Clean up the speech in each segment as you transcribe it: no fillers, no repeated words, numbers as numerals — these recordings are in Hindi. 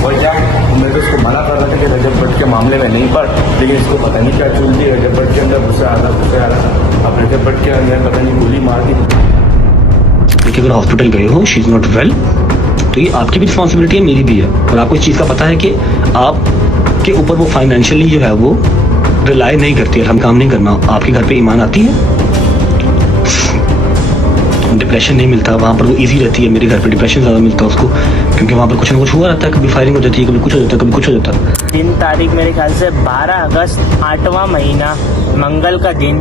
और क्या मैं तो इसको मना कर रहा था कि रजब भट्ट के मामले में नहीं पढ़, लेकिन इसको पता नहीं क्या चूल दी। रजब भट्ट के अंदर गुस्सा आ रहा। अब रजब भट्ट के अंदर पता नहीं गोली मार दी। देखिए, अगर हॉस्पिटल गए हो, शी इज नॉट वेल, तो ये आपकी भी रिस्पॉन्सिबिलिटी है, मेरी भी है। और आपको इस चीज़ का पता है कि आपके ऊपर वो फाइनेंशियली जो है वो रिलाई नहीं करती है। हम काम नहीं करना, आपके घर पे ईमान आती है, डिप्रेशन नहीं मिलता वहाँ पर, वो इजी रहती है। मेरे घर पे डिप्रेशन ज़्यादा मिलता है उसको, क्योंकि वहाँ पर कुछ ना कुछ हुआ रहता है। कभी फायरिंग हो जाती है, कभी कुछ हो जाता है, कभी कुछ हो जाता है। 3 तारीख मेरे ख्याल से 12 अगस्त 8वां महीना मंगल का दिन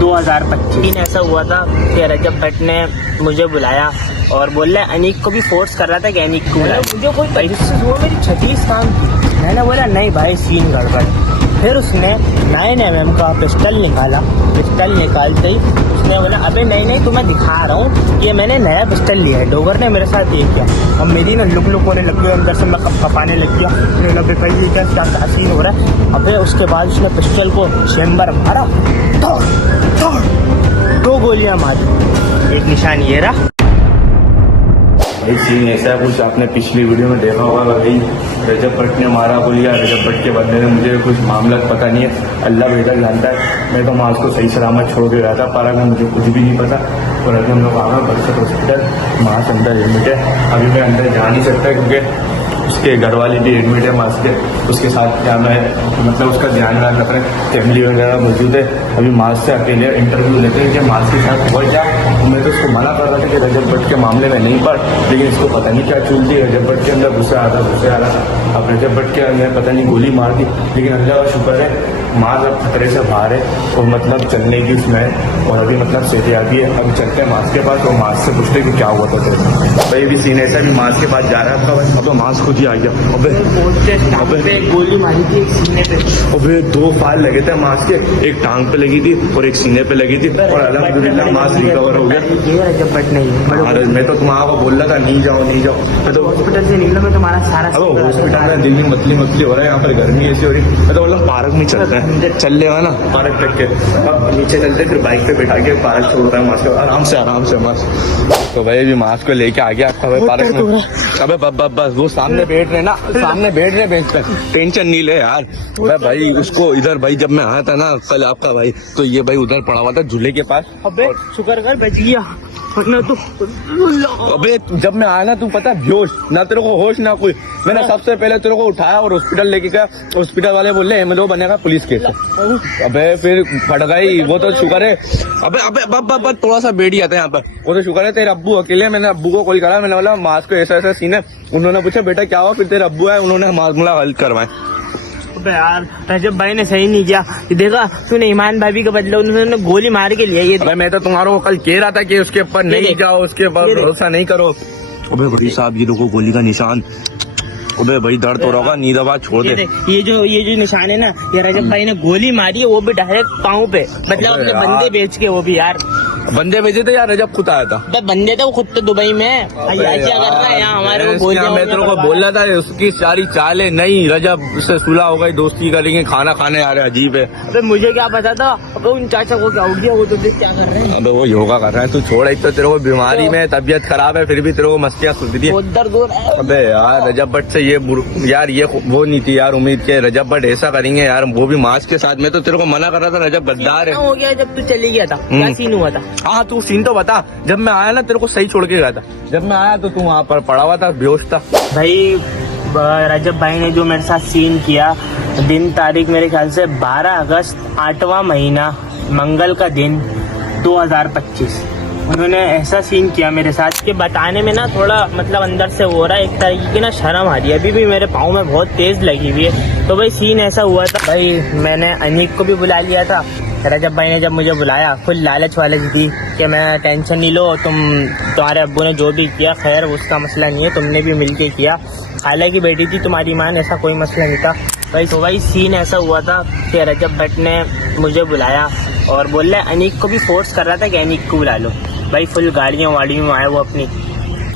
2025 ऐसा हुआ था कि रजब भट्ट ने मुझे बुलाया और बोल रहा है अनीक को भी फोर्स कर रहा था कि अनीक को बुलाया। मुझे कोई पैसे से वो मेरी 36 काम की। मैंने बोला नहीं भाई सीन गड़बड़। फिर उसने 9mm का पिस्टल निकाला। पिस्टल निकालते ही उसने बोला अबे नहीं तो मैं दिखा रहा हूँ ये मैंने नया पिस्टल लिया है। डोगर ने मेरे साथ ये किया। अब मेरी ना लुक होने लग गई, अंदर से मैं कपाने लग गया। लबे भाई ये क्या सीन हो रहा है। अब उसके बाद उसने पिस्टल को चेम्बर मारा, 2 गोलियां मारी। एक निशान ये रहा। भाई सीन ऐसा है, कुछ आपने पिछली वीडियो में देखा होगा, भाई रजब भट्ट ने मारा बोलिया। रजब भट्ट के बदले में मुझे कुछ मामला पता नहीं है, अल्लाह बेहतर जानता है। मैं तो माँ उसको सही सलामत छोड़ के रहा था पारा में, मुझे कुछ भी नहीं पता। और अभी हम लोग आ गए बरसत हॉस्पिटल, माँ से अंदर एडमिट है। अभी मैं अंदर जा नहीं सकता क्योंकि उसके घर वाले भी एडमिट है माँ के, उसके साथ क्या मैं मतलब उसका ध्यान रख रहे हैं, फैमिली वगैरह मौजूद है। अभी माँ से अकेले इंटरव्यू लेते हैं कि माँ के साथ हुआ क्या। मैं तो उसको मना कर रहा था कि रजब भट्ट के मामले में नहीं पढ़, लेकिन इसको पता नहीं क्या चूल दी। रजब भट्ट के अंदर गुस्सा आ रहा। अब रजब भट्ट के अंदर पता नहीं गोली मार दी, लेकिन अल्लाह का शुक्र है माँ अब खतरे से बाहर है और मतलब चलने की उसमें, और अभी मतलब सेहत आ गई है। अब चलते हैं मास्क के पास और मास्क से पूछते कि क्या हुआ था तेरे भाई। भी सीन ऐसा भी मास्क के पास जा रहा है आपका भाई। अब मास्क खुद ही आ गया। अबे गोली मारी थी एक सीने पे। अबे 2 फाल लगे थे मास्क के, एक टांग पे लगी थी और एक सीने पे लगी थी। और अल्हम्दुलिल्लाह मास्क रिकवर हो गया। ये रजब भट्ट नहीं। अरे मैं तो तुम्हारा को बोल रहा था नहीं जाओ। मैं तो हॉस्पिटल से निकला, मैं तुम्हारा सारा हॉस्पिटल में दिन मतली हो रहा है, यहाँ पर गर्मी ऐसी हो रही। मैं तो मतलब पार्क में चलते हैं, चल लेगा ना पार्क तक के। अब नीचे चलते फिर बाइक पे बैठा के पार्क छोड़ रहा है मास्क आराम से मास्क। तो भाई भी मास्क को लेके आ गया आपका भाई पार्क में। अबे बस वो सामने बैठ रहे ना, बेंच पे। टेंशन नहीं ले यार भाई। उसको इधर भाई जब मैं आया था ना कल आपका भाई, तो ये भाई उधर पड़ा हुआ था झूले के पास। अबे शुक्र कर बच गया, वरना तो अबे जब मैं आया ना तू पता बेहोश, ना तेरे को होश ना कोई। मैंने सबसे पहले तेरे को उठाया और हॉस्पिटल लेके गया। हॉस्पिटल वाले बोले एमएलओ बनेगा पुलिस केस। अबे फिर फट गई। वो तो शुक्र है। अबे थोड़ा सा बेड़ी आता है यहाँ पर। वो तो शुक्र है तेरे अब्बू अकेले। मैंने अब्बू को कॉल करा, मैंने बोला मास्क को ऐसा सीन है। उन्होंने पूछा बेटा क्या हुआ, फिर तेरे अब्बू है, उन्होंने मामला हल करवाए। यार रजब भाई ने सही नहीं किया। देखा तूने ईमान भाभी का बदला उन्होंने गोली मार के लिया। ये अबे मैं तो तुम्हारे को कल कह रहा था कि उसके ऊपर नहीं जाओ, उसके ऊपर भरोसा नहीं करो। अबे भाई साहब ये देखो गोली का निशान। अबे भाई दर्द हो रहा होगा, नींद आवाज छोड़ दे। ये जो निशान है ना, ये रजब भाई ने गोली मारी है, वो भी डायरेक्ट पाँव पे। मतलब अपने बंदे बेच के, वो भी यार बंदे भेजे थे यार, रजब खुद आया था। बंदे थे वो खुद तो दुबई में। क्या कर रहा है यहाँ हमारे को गोलियां। मैं तेरे को बोल रहा था उसकी सारी चालें नहीं, रजब उससे सुलह हो गई, दोस्ती करेंगे, खाना खाने आ रहे, अजीब है। अबे मुझे क्या पता था। अबे उन चाचा को क्या हो गया, वो तो देख क्या कर रहे हैं। अबे वो योगा कर रहा है, तू छोड़। एक तो तेरे को बीमारी में तबीयत खराब है, फिर भी तेरे को मस्तियाँ सुधरी है। दर्द हो रहा है। अबे यार रजब भट्ट से ये यार ये वो नहीं थी यार उम्मीद के रजब भट्ट ऐसा करेंगे यार, वो भी मास्क के साथ। मैं तो तेरे को मना कर रहा था, रजब गद्दार है। हो गया जब तू चली गया था, क्या सीन हुआ था। हाँ तू सीन तो बता। जब मैं आया ना तेरे को सही छोड़ के गया था। जब मैं आया तो तू वहाँ पर पड़ा हुआ था, बेहोश था। भाई रजब भाई ने जो मेरे साथ सीन किया, दिन तारीख मेरे ख्याल से 12 अगस्त 8वां महीना मंगल का दिन 2025। उन्होंने ऐसा सीन किया मेरे साथ कि बताने में ना थोड़ा मतलब अंदर से हो रहा है, एक तरीके की ना शर्म आ रही है। अभी भी मेरे पाँव में बहुत तेज लगी हुई है। तो भाई सीन ऐसा हुआ था। भाई मैंने अनीक को भी बुला लिया था। रजब भाई ने जब मुझे बुलाया, फुल लालच वाले थी कि मैं टेंशन नहीं लो, तुम्हारे अब्बू ने जो भी किया खैर उसका मसला नहीं है, तुमने भी मिल के किया। खाला की बेटी थी तुम्हारी माँ, ऐसा कोई मसला नहीं था। भाई सीन ऐसा हुआ था कि रजब भट्ट ने मुझे बुलाया और बोल रहे अनीक को भी फोर्स कर रहा था कि अनीक को बुला लो। भाई फुल गाड़ियों वाड़ियों में आए वो अपनी।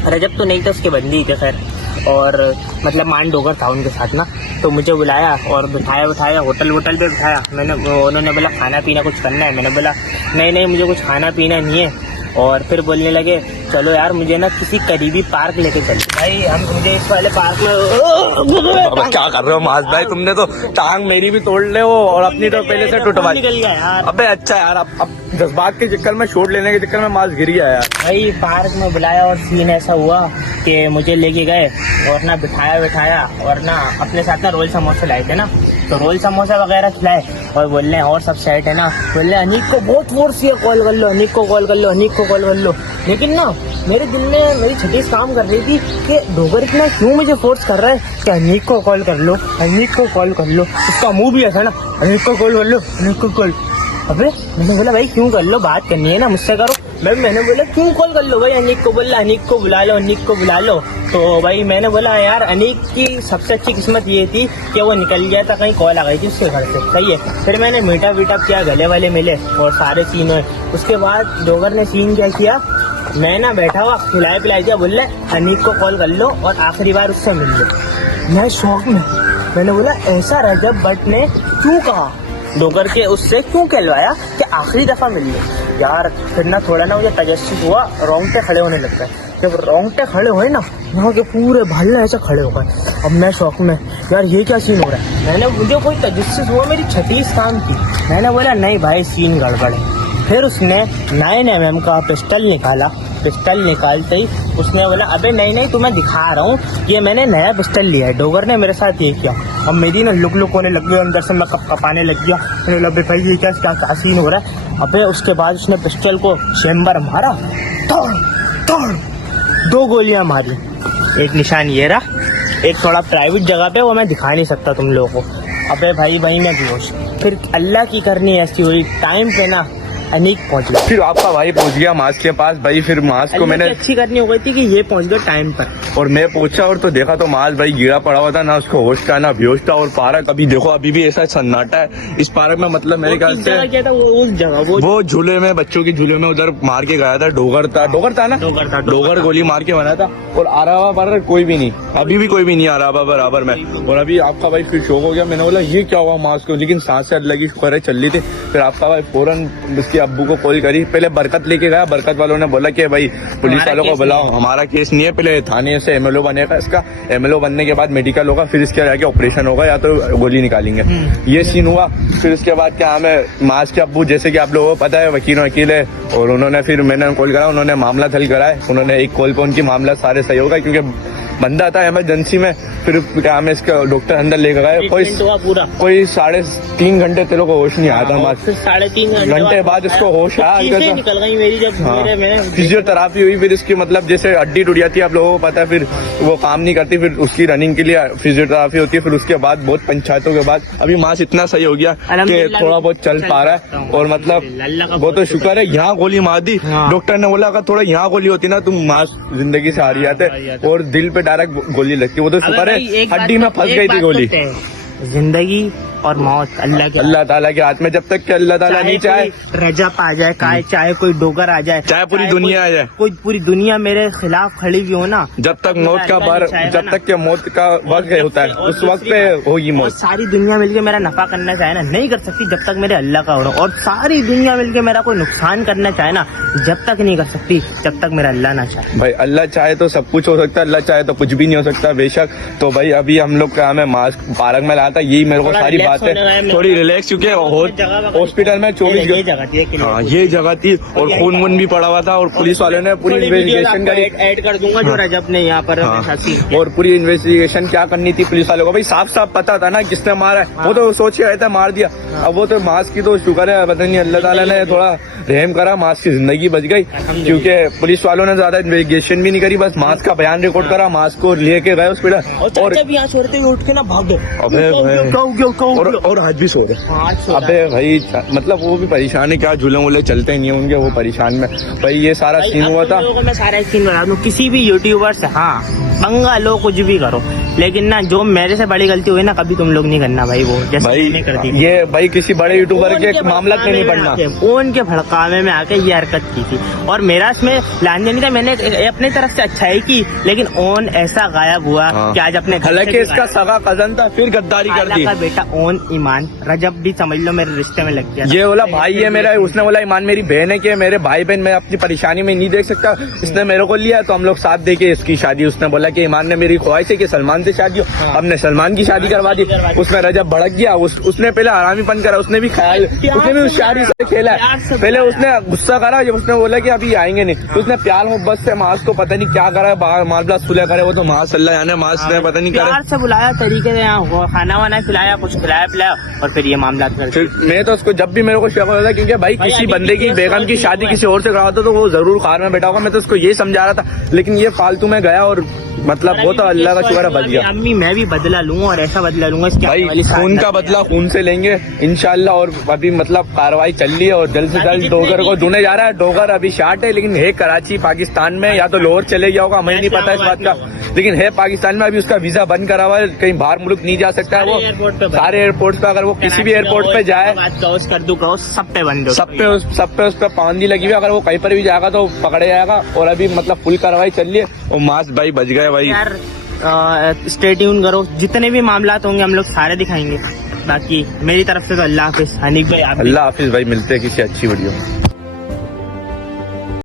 रजब तो नहीं था, उसके बंदी ही थे खैर। और मतलब मान डोगर था उनके साथ ना। तो मुझे बुलाया और बिठाया होटल पे बिठाया। उन्होंने बोला खाना पीना कुछ करना है। मैंने बोला नहीं मुझे कुछ खाना पीना नहीं है। और फिर बोलने लगे चलो यार मुझे ना किसी करीबी पार्क लेके चलो। भाई हम मुझे इस वाले पार्क में अब क्या कर रहे हो माज भाई, तुमने तो टांग मेरी भी तोड़ ले हो और अपनी तो पहले से टूटवा निकल गया यार। अबे अच्छा यार, अब जज्बात के चक्कर में शॉट लेने के चक्कर में माज गिर गया यार। भाई पार्क में बुलाया और सीन ऐसा हुआ कि मुझे लेके गए और ना बिठाया और ना अपने साथ ना रोल समोसे लाए थे ना, तो रोल समोसा वगैरह खिलाए और बोल रहे हैं और सब सेट है ना, बोल रहे हैं अनीक को बहुत फोर्स किया, कॉल कर लो अनीक को, कॉल कर लो अनीक को, कॉल कर लो। लेकिन ना मेरे दिल में मेरी छत्तीस काम कर रही थी कि डोगर इतना क्यों मुझे फोर्स कर रहा है कि अनीक को कॉल कर लो, अनीक को कॉल कर लो। उसका मुंह भी ऐसा ना, अनीक को कॉल कर लो, अनीक को कॉल। अबे मैंने बोला भाई क्यों कर लो, बात करनी है ना मुझसे करो। मैंने बोला क्यों कॉल कर लो भाई, अनीक को बोला अनीक को बुला लो, अनीक को बुला लो। तो भाई मैंने बोला यार अनीक की सबसे अच्छी किस्मत ये थी कि वो निकल गया था, कहीं कॉल आ गई थी उसके घर से, सही है। फिर मैंने मीटा वीटा किया, गले वाले मिले और सारे सीन हुए। उसके बाद डोगर ने सीन क्या किया, मैं ना बैठा हुआ खिलाए पिलाई दिया, बोल रहे अनीक को कॉल कर लो और आखिरी बार उससे मिल लो। मैं शौक में, मैंने बोला ऐसा रजब भट्ट ने क्यों कहा, डोगर के उससे क्यों कहलवाया कि आखिरी दफा मिल लो यार। फिर ना थोड़ा ना मुझे तजस्सुस हुआ, रोंगटे खड़े होने लगता है। जब रोंगटे खड़े हुए ना, यहाँ के पूरे भाले ऐसे खड़े हो गए। अब मैं शौक में यार ये क्या सीन हो रहा है, मैंने मुझे कोई तजस्सुस हुआ, मेरी छत्तीस काम की। मैंने बोला नहीं भाई सीन गड़बड़ है। फिर उसने 9mm का पिस्टल निकाला, पिस्टल निकालते ही उसने बोला अबे नहीं तुम्हें दिखा रहा हूँ, ये मैंने नया पिस्टल लिया है। डोगर ने मेरे साथ ये किया। अब मेरी ना लुक होने लग गई, अंदर से मैं कपाने लग गया। मैंने बोला भाई ये क्या सीन हो रहा है। अबे उसके बाद उसने पिस्टल को चेम्बर मारा, तोड़ 2 गोलियां मारी। एक निशान ये रहा, एक थोड़ा प्राइवेट जगह पे, वो मैं दिखा नहीं सकता तुम लोगों को। अबे भाई वही मैं बेहोश। फिर अल्लाह की करनी ऐसी हुई, टाइम पे ना अनीक पहुंच गया। फिर आपका भाई पहुंच गया मास के पास। भाई फिर मास को मैंने अच्छी करनी हो गई थी कि ये पहुंच गया टाइम पर। और मैं पूछा और तो देखा तो मास भाई गिरा पड़ा हुआ था, ना उसको होश था ना बेहोश था। और पार्क अभी देखो अभी भी ऐसा सन्नाटा है इस पार्क में, मतलब मेरे ख्याल से क्या था वो उस जगह वो झूले में, बच्चों के झूले में उधर मार के गया था। डोगर था ना, डोगर गोली मार के बना था। और आरावा बराबर कोई भी नहीं, अभी भी कोई भी नहीं आरावा बराबर में। और अभी आपका भाई फिर शौक हो गया। मैंने बोला ये क्या हुआ मास को, लेकिन सांस से अल्लाह की शुक्र चल रही थी। फिर आपका भाई फौरन उसके अब्बू को कॉल करी, पहले बरकत लेके गया। बरकत वालों ने बोला कि भाई पुलिस वालों को बुलाओ, हमारा केस नहीं है, पहले थाने से एमएलओ बनेगा, इसका एमएलओ बनने के बाद मेडिकल होगा, फिर इसके आगे ऑपरेशन होगा या तो गोली निकालेंगे। ये सीन हुआ। फिर उसके बाद क्या हमें मास के अब्बू, जैसे कि आप लोगों को पता है वकील है, और उन्होंने फिर मैंने कॉल करा, उन्होंने मामला हल कराया। उन्होंने एक कॉल पे उनकी मामला सारे सही होगा, क्योंकि बंदा था इमरजेंसी में। फिर क्या हमें इसका डॉक्टर अंदर लेकर गए, कोई 3.5 घंटे तेरे को होश नहीं आया था। 3.5 घंटे बाद इसको होश आया, निकल गई मेरी जब फिजियोथेरापी हुई। फिर इसकी मतलब जैसे हड्डी टूट जाती है, आप लोगों को पता है, फिर वो काम नहीं करती, फिर उसकी रनिंग के लिए फिजियोथेरापी होती है। फिर उसके बाद बहुत पंचायतों के बाद अभी मास इतना सही हो गया कि थोड़ा बहुत चल पा रहा है। और मतलब वो तो शुक्र है, यहाँ गोली मार दी। डॉक्टर ने बोला अगर थोड़ा यहाँ गोली होती ना तुम मास जिंदगी से हार जाते, और दिल पे डायरेक्ट गोली लगती। वो तो शुक्र है हड्डी में फंस गई थी गोली। जिंदगी और मौत अल्लाह ताला के हाथ में, जब तक कि अल्लाह ताला नहीं चाहे, रजब आ जाए, चाहे कोई डोगर आ जाए, चाहे पूरी दुनिया आ जाए, कोई पूरी दुनिया मेरे खिलाफ खड़ी भी हो ना, जब तक मौत का बार, जब तक के मौत का वक्त होता है उस वक्त पे होगी मौत। सारी दुनिया मिलके मेरा नफा करना चाहे ना, नहीं कर सकती जब तक मेरे अल्लाह का हो रहा। और सारी दुनिया मिलके मेरा कोई नुकसान करना चाहे ना, जब तक नहीं कर सकती जब तक मेरा अल्लाह ना चाहे। भाई अल्लाह चाहे तो सब कुछ हो सकता है, अल्लाह चाहे तो कुछ भी नहीं हो सकता बेशक। तो भाई अभी हम लोग का हमें मास्क पार्क में लाता, यही मेरे को सारी बात है, थोड़ी रिलैक्स, क्योंकि हॉस्पिटल में 24 हाँ ये जगह थी और खून वून भी पड़ा हुआ था। और पुलिस वालों ने पूरी इन्वेस्टिगेशन करी, ऐड कर दूंगा जो रजब ने यहाँ पर। और पूरी इन्वेस्टिगेशन क्या करनी थी पुलिस वालों को, भाई साफ साफ पता था ना किसने मारा है। वो तो सोच के आया था मार दिया। अब वो तो मास्क की तो शुक्र है, पता नहीं अल्लाह ताला ने थोड़ा रहम करा, मास्क की जिंदगी बच गई। क्योंकि पुलिस वालों ने ज्यादा इन्वेस्टिगेशन भी नहीं करी, बस मास्क का बयान रिकॉर्ड करा, मास्क को लेके गए हॉस्पिटल। और यहाँ छोड़ते हुए उठ के ना भाग गए, और आज भी सो गए। अबे भाई मतलब वो भी परेशान है, क्या झूले वूले चलते ही नहीं है उनके, वो परेशान में। भाई ये सारा सीन हुआ था। मैं सारा सीन बता दूं, किसी भी यूट्यूबर से, हाँ पंगा लो, कुछ भी करो, लेकिन ना जो मेरे से बड़ी गलती हुई ना, कभी तुम लोग नहीं करना भाई, वो जैसे भाई मैंने कर दी। ये भाई किसी बड़े यूट्यूबर के मामला में नहीं पड़ना। फोन के भड़कावे में आके ये हरकत की थी, और मेरा इसमें लान नहीं था, मैंने अपनी तरफ से अच्छाई की, लेकिन ओन ऐसा गायब हुआ कि आज अपने घर से हालांकि भी इसका सगा कजन था, फिर गद्दारी कर दी। का बेटा ओन ईमान रजब भी समझ लो मेरे रिश्ते में लग गया। ये बोला भाई ये मेरा, उसने बोला ईमान मेरी बहन है, कि मेरे भाई बहन मैं अपनी परेशानी में नहीं देख सकता, इसने मेरे को लिया तो हम लोग साथ दे के इसकी शादी। उसने बोला कि ईमान ने मेरी ख्वाहिश है कि सलमान से शादी हो, हमने सलमान की शादी करवा दी। उसमें रजब भड़क गया, उसने पहले हरामीपन करा, उसने भी ख्याल, उसने भी उस शादी से खेला है। पहले उसने गुस्सा करा जब उसने बोला कि अभी आएंगे नहीं, तो उसने प्यार मोहब्बत से मास को पता नहीं क्या करा, मामला सुलह करे, वो तो माशाल्लाह यानी मास ने पता नहीं करा, प्यार से बुलाया, तरीके से यहाँ खाना वाना खिलाया, कुछ खिलाया पिलाया, और फिर ये मामला कर फिर मैं तो उसको जब भी मेरे को शक होता था, क्योंकि भाई किसी बंदे की बेगम की शादी किसी और से कराता तो वो जरूर कार में बैठा होगा, मैं तो उसको ये समझा रहा था, लेकिन ये फालतू में गया और मतलब वो तो अल्लाह का शुक्र है बच गया। अम्मी मैं भी बदला लूंगा, और ऐसा बदला लूंगा इसकी आने भाई वाली खून का बदला खून से लेंगे इंशाल्लाह। और अभी मतलब कार्रवाई चल रही है और जल्द से जल्द डोगर को ढूंढे जा रहा है। डोगर अभी शार्ट है, लेकिन है कराची पाकिस्तान में, या तो लाहौर चले गया होगा, हमें नहीं पता इस बात का, लेकिन है पाकिस्तान में। अभी उसका वीजा बंद करा हुआ है, कहीं बाहर मुल्क नहीं जा सकता है वो। सारे एयरपोर्ट पे अगर वो किसी भी एयरपोर्ट पे जाए, सब पे बंद, सब पे उस पर पाबंदी लगी हुई है। अगर वो कहीं पर भी जाएगा तो पकड़े जाएगा। और अभी मतलब फुल कार्रवाई चल रही है और मास भाई बच गए भाई। यार स्टे ट्यून करो, जितने भी मामला होंगे हम लोग सारे दिखाएंगे। बाकी मेरी तरफ से तो अल्लाह हाफिज। हनीफ भाई आप भी। अल्लाह हाफिज भाई, मिलते हैं किसी अच्छी वीडियो में।